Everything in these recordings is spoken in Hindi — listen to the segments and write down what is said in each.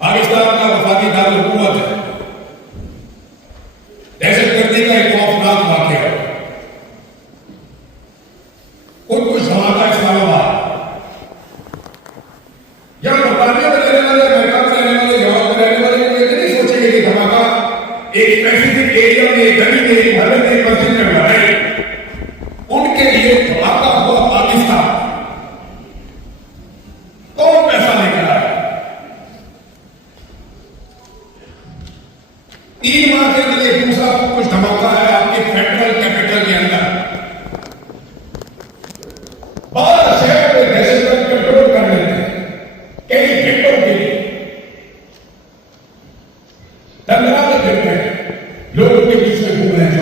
पाकिस्तान का वफाकी दारुल-हुकूमत है। दहशतगर्दी का एक खौफनाक वाकया है। कुछ धमाका इस्लामाबाद, या बरतानिया में रहने वाले, अमेरिका में रहने वाले, यूरोप में रहने वाले कोई नहीं सोचेंगे कि धमाका एक स्पेसिफिक एरिया में, गली में, घर में, मस्जिद में हुआ है। उनके लिए धमाका हुआ पाकिस्तान। कौन पैसा लेकर आया? 3 माह के अंदर एक दूसरा कुछ धमाका है आपके फेडरल कैपिटल के अंदर। 12 शहर में दहशतगर्द कंट्रोल कर लेते हैं कई घंटों के लिए। दंगला में फिरते हैं, लोगों के बीच में घूम रहे हैं।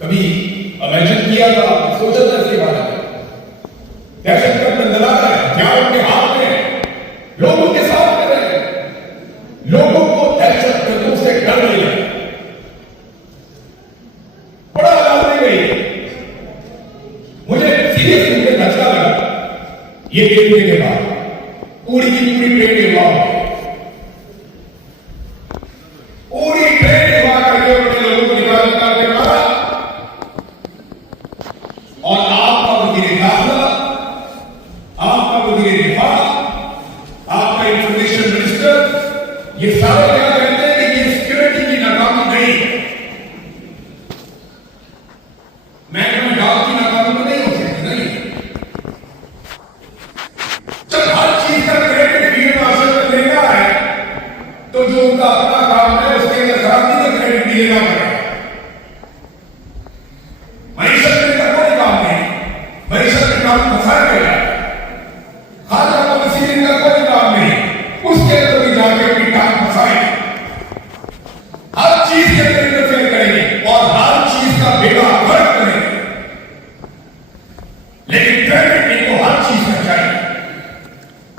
कभी इमेजिन किया था, सोचा था इसके बारे में? दहशतगर्द दंगला है, हथियार उनके हाथ में, लोगों के साथ में रहे, लोगों को दहशतगर्दों से डर नहीं लगा। बड़ा आजाद गई। मुझे सीरियसली मुझे धक्का लगा ये देखने के बाद। पूरी की पूरी ट्रेन निर्वाह हो गई, पूरी ट्रेन निर्वाह करके उन्होंने लोगों को निकाल के मारा। और आपका वजीर दाखिला, आपका वजीर दिफा, आपका इंफॉर्मेशन मिनिस्टर, ये सारे क्या कहते हैं कि ये सिक्योरिटी की नाकामी नहीं है। महकमा डाक की नाकामी तो नहीं हो सकती। नहीं, जब हर चीज का क्रेडिट फील्ड मार्शल को देना है तो जो उनका अपना काम है उसके अंदर खराबी का क्रेडिट भी लेना पड़ेगा। मईशत में का कोई काम नहीं, मईशत में काम फंसा गया। खाजा पॉलिसी का कोई काम नहीं, उसके अंदर भी जाके अपनी काम फंसाए। हर चीज के अंदर इंटरफेयर करेंगे और हर चीज का बेड़ा गर्क करेंगे, लेकिन क्रेडिट इनको हर चीज का चाहिए।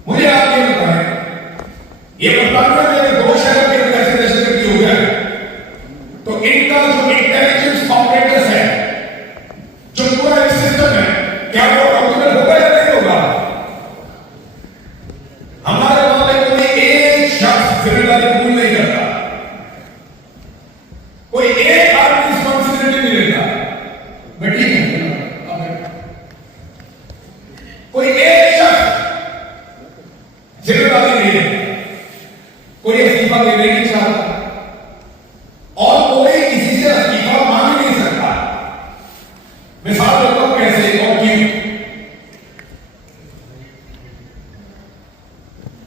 मुझे आप ये बताएं, ये बरतानिया में 2 शहरों के अंदर ऐसे दहशतगर्दी हो गया तो इनका जो इंटेलिजेंस ऑपरेटर्स है, जो पूरा एक सिस्टम है, क्या वो ऑपरेटर होगा या नहीं होगा? हमारे वहां पे कोई एक शख्स जिम्मेदारी कबूल नहीं करता, कोई एक आदमी रिस्पॉन्सिबिलिटी नहीं लेता। मैं ठीक हूं, कोई एक शख्स जिम्मेदारी नहीं लेता, कोई इस्तीफा देने नहीं चाहता और कोई किसी से इस्तीफा मांग नहीं सकता। मिसाल देता हूं कैसे और क्यों।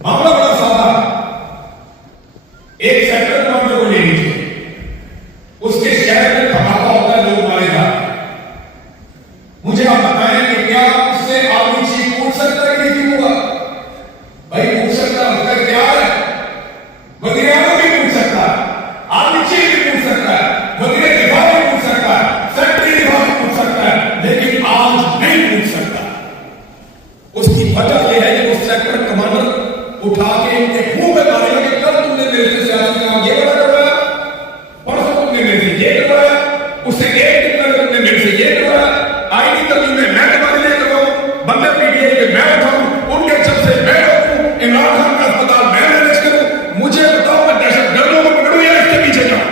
मामला बड़ा सादा। एक सेक्टर कमांडर को ले लीजिए, उसके शहर में धमाका होता है, लोग मारे जाते हैं। मुझे आप बताएं कि क्या उससे आर्मी चीफ पूछ सकता है कि क्यों हुआ? भाई पूछ सकता है, उसका क्या है? वजीर आज़म भी पूछ सकता है, आर्मी चीफ भी पूछ सकता है, वजीर दिफा भी पूछ सकता है, सेक्रेटरी दिफा भी पूछ सकता है, लेकिन आज नहीं पूछ सकता। उसकी वजह यह है कि उस सेक्टर कमांडर उठा के इनके मुंह पे मारेगा कि कल तुमने मेरे से सियासी काम ये बड़ा करवाया, परसों तुमने मेरे से ये करवाया, उससे 1 दिन पहले तुमने मेरे से ये करवाया, आईनी तर्मीम में मैं तुम्हारे लिए करवाऊं, बंदे पीटीआई के मैं उठाऊं, उनके जब से मैं रोकूं, इमरान खान का अस्पताल मैं मैनेज करूं। मुझे बताओ मैं दहशतगर्दों को पकड़ूं या इसके पीछे जाऊं?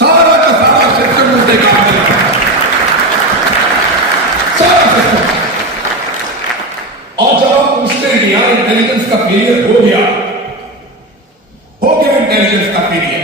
सारा का सारा सिस्टम मुझे काम करता है, सारा सिस्टम। और जब आप पूछते हैं कि यार इंटेलिजेंस का फेलियर हो गया इंटेलिजेंस का फेलियर,